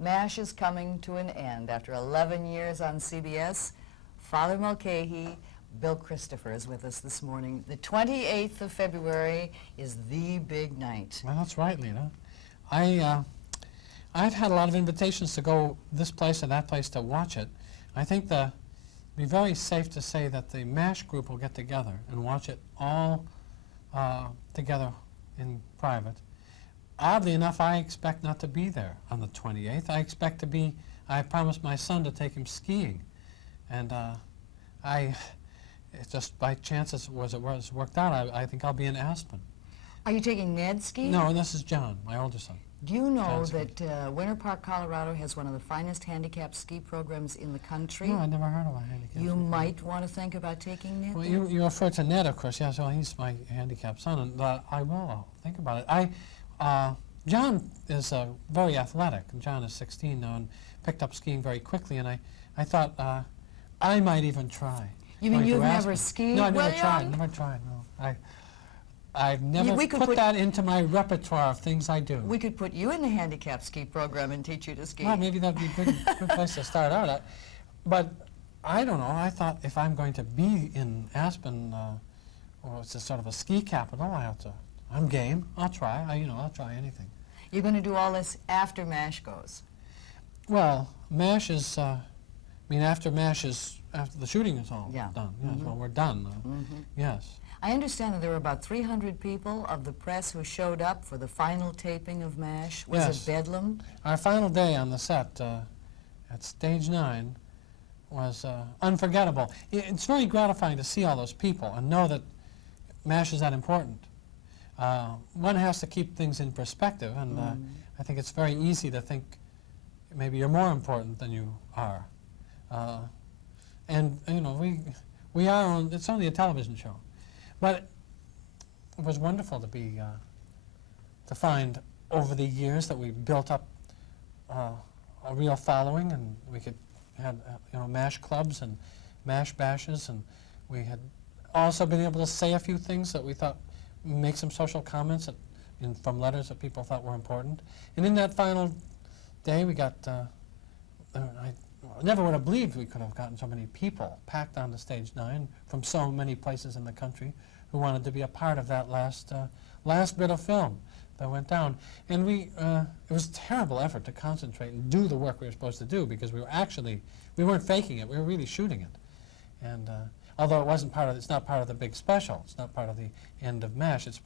MASH is coming to an end. After 11 years on CBS, Father Mulcahy, Bill Christopher is with us this morning. The 28th of February is the big night. Well, that's right, Leta. I've had a lot of invitations to go this place or that place to watch it. I think it'd be very safe to say that the MASH group will get together and watch it all together in private. Oddly enough, I expect not to be there on the 28th. I expect to be, I promised my son to take him skiing. And it's just by chance it was worked out. I think I'll be in Aspen. Are you taking Ned skiing? No, this is John, my older son. Do you know that Winter Park, Colorado has one of the finest handicapped ski programs in the country? No, I never heard of a handicapped You might want to think about taking Ned. Well, you refer to Ned, of course. Yes, well, he's my handicapped son, and I will. I'll think about it. John is very athletic. John is 16 now and picked up skiing very quickly, and I thought I might even try. You mean you've never skied? No, I've never tried. Never tried. No, I've never put that into my repertoire of things I do. We could put you in the handicap ski program and teach you to ski. Well, maybe that'd be a good place to start out. But I don't know. I thought if I'm going to be in Aspen, or it's a sort of a ski capital, I'm game. I'll try. I'll try anything. You're going to do all this after MASH goes? Well, MASH is, after MASH is, after the shooting is all done. Yes, well, we're done. Yes. I understand that there were about 300 people of the press who showed up for the final taping of MASH. Was it bedlam? Our final day on the set at Stage 9 was unforgettable. It's very gratifying to see all those people and know that MASH is that important. One has to keep things in perspective, and I think it's very easy to think maybe you're more important than you are. We are on, it's only a television show. But it was wonderful to find over the years that we built up a real following, and we could have MASH clubs and MASH bashes, and we had also been able to say a few things that we thought, make some social comments from letters that people thought were important. And in that final day, we got, I never would have believed we could have gotten so many people packed onto Stage 9 from so many places in the country who wanted to be a part of that last bit of film that went down. And it was a terrible effort to concentrate and do the work we were supposed to do, because we weren't faking it, we were really shooting it. And although it's not part of the big special, it's not part of the end of MASH, it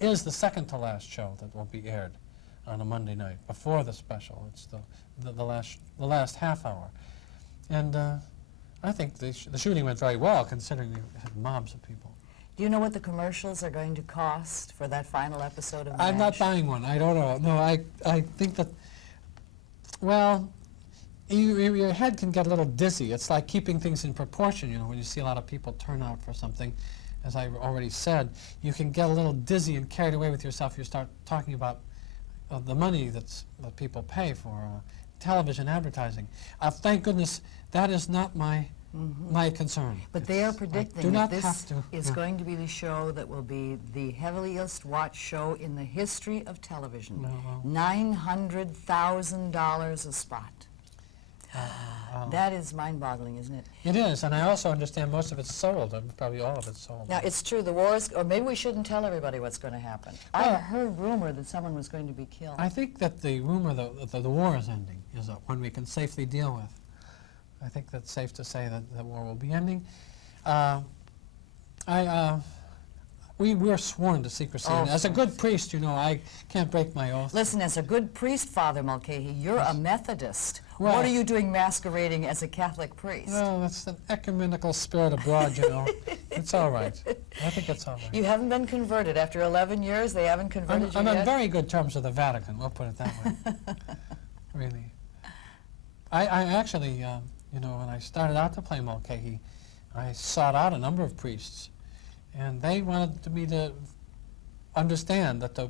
is the second to last show that will be aired on a Monday night before the special. It's the last half hour. And I think the shooting went very well, considering we had mobs of people. Do you know what the commercials are going to cost for that final episode of MASH? I'm not buying one. I don't know. No, I think that, well, your head can get a little dizzy. It's like keeping things in proportion, when you see a lot of people turn out for something. As I already said, you can get a little dizzy and carried away with yourself. You start talking about the money that people pay for television advertising. Thank goodness that is not my concern. But they are predicting that this is going to be the show that will be the heaviest watched show in the history of television. $900,000 a spot. That is mind-boggling, isn't it? It is, and I also understand most of it's sold, probably all of it's sold. Now, it's true, the war is, or maybe we shouldn't tell everybody what's going to happen. I heard rumor that someone was going to be killed. I think that the rumor that the war is ending is one we can safely deal with. I think that's safe to say that the war will be ending. We were sworn to secrecy. And as a good priest, I can't break my oath. Listen, as a good priest, Father Mulcahy, you're a Methodist. Well, what are you doing masquerading as a Catholic priest? Well, that's an ecumenical spirit abroad, It's all right. I think it's all right. You haven't been converted. After 11 years, they haven't converted you I'm yet? on very good terms with the Vatican, we'll put it that way. Really. I actually, when I started out to play Mulcahy, I sought out a number of priests. And they wanted me to understand that to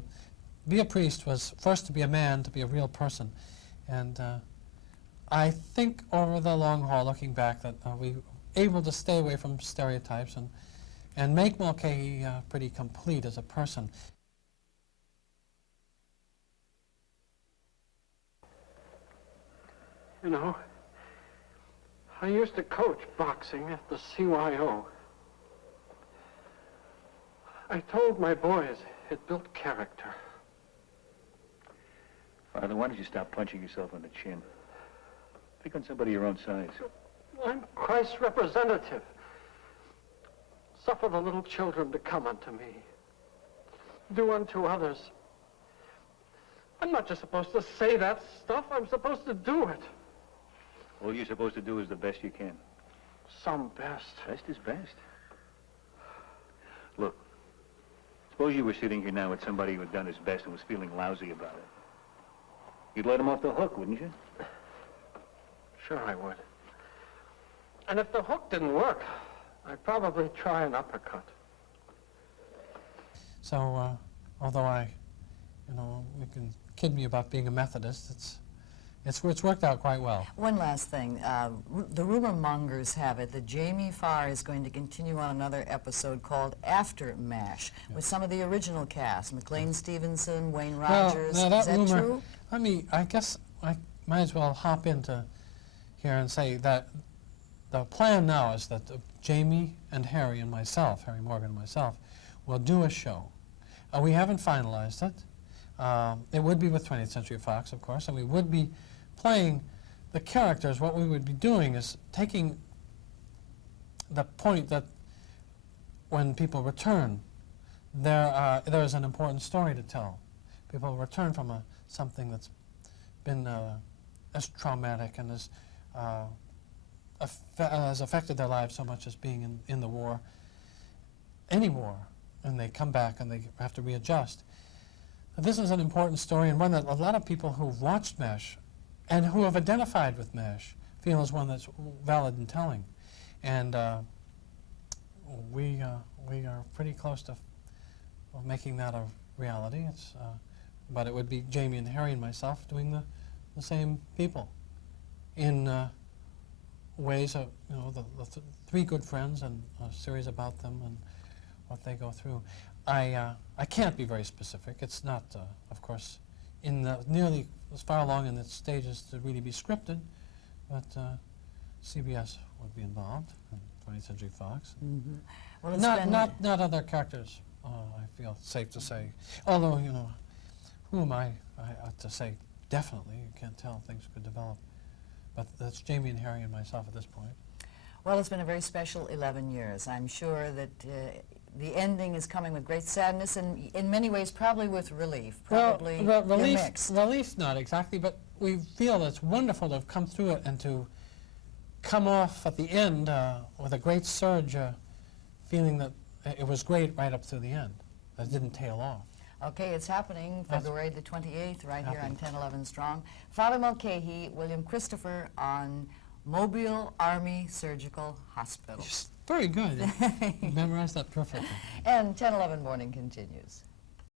be a priest was first to be a man, to be a real person. And I think over the long haul, looking back, that we were able to stay away from stereotypes and make Mulcahy pretty complete as a person. You know, I used to coach boxing at the CYO. I told my boys it built character. Father, why don't you stop punching yourself on the chin? Pick on somebody your own size. I'm Christ's representative. Suffer the little children to come unto me. Do unto others. I'm not just supposed to say that stuff. I'm supposed to do it. All you're supposed to do is the best you can. Some best. Best is best. Look, suppose you were sitting here now with somebody who had done his best and was feeling lousy about it. You'd let him off the hook, wouldn't you? Sure I would. And if the hook didn't work, I'd probably try an uppercut. So, although you can kid me about being a Methodist, it's worked out quite well. One last thing. The rumor mongers have it that Jamie Farr is going to continue on another episode called After MASH with some of the original cast, McLean Stevenson, Wayne Rogers. Well, now is that rumor, true? I guess I might as well hop into here and say that the plan now is that Jamie and Harry and myself, Harry Morgan and myself, will do a show. We haven't finalized it. It would be with 20th Century Fox, of course, and we would be playing the characters. What we would be doing is taking the point that when people return, there is an important story to tell. People return from something that's been as traumatic and has affected their lives so much as being in the war, any war, and they come back and they have to readjust. This is an important story, and one that a lot of people who've watched MASH and who have identified with MASH feel is one that's valid in telling. And we are pretty close to making that a reality. But it would be Jamie and Harry and myself doing the same people in ways of, the three good friends and a series about them and what they go through. I can't be very specific. It's not, of course, nearly as far along in its stages to really be scripted, but CBS would be involved, and 20th Century Fox. Mm-hmm. Well, Not other characters, I feel safe to say. Although, who am I to say definitely? You can't tell. Things could develop. But that's Jamie and Harry and myself at this point. Well, it's been a very special 11 years. I'm sure that the ending is coming with great sadness and in many ways probably with relief. Probably well, relief not exactly, but we feel it's wonderful to have come through it and to come off at the end with a great surge, feeling that it was great right up to the end. That didn't tail off. Okay, it's happening February the 28th right here on 1011 Strong. Father Mulcahy, William Christopher on Mobile Army Surgical Hospital. Very good. You memorized that perfectly. And 1011 Morning continues.